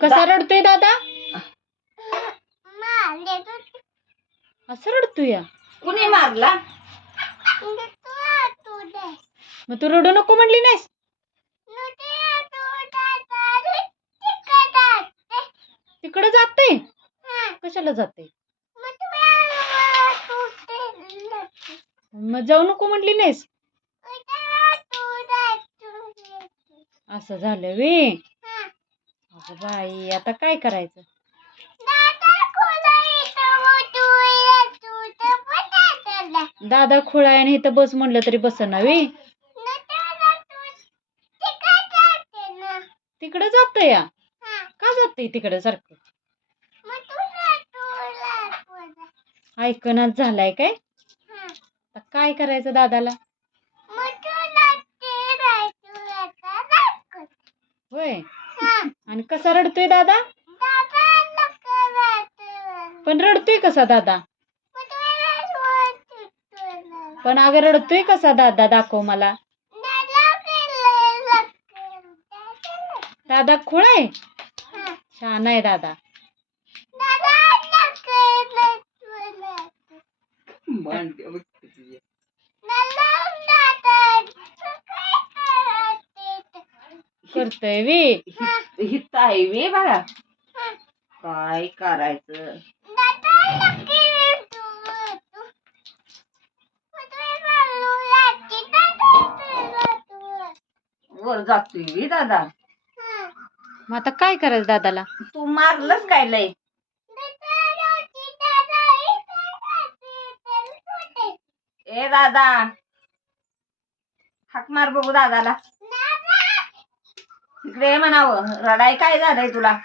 कसा रडतोय दादा? असं रडतोय या? कुणी मारला? मग तू रडू नको म्हणली नाहीस? तिकडे जाते? कशाला जाते? मग जाऊ नको म्हणली नाहीस? असं झालं वे. अगं बाई, आता काय करायचं? दादा खुळा आहे आणि इथं बस म्हणलं तरी बसना वे. तिकडे जात या? का जाते तिकडे सारखं? ऐकणाच झालाय काय? आता काय करायचं दादाला? होय. आणि कसा रडतोय दादा? पण रडतोय कसा दादा? पण अगं रडतोय कसा दादा? दाखव मला. दादा खुळा आहे? छान आहे दादा. करतोय वे. हित आहे वे बाळा. काय करायचं? वर जातोय वे दादा. मग आता काय करायचं दादाला? तू मारलंच काय लय? ए दादा, हाक मार बघू दादाला. इकडे म्हणावं, रडाय काय झालंय तुला?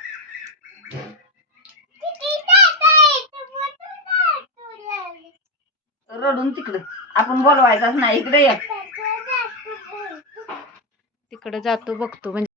रडून तिकडे आपण बोलवायचाच नाही. इकडे ये. तिकडे जातो बघतो म्हणजे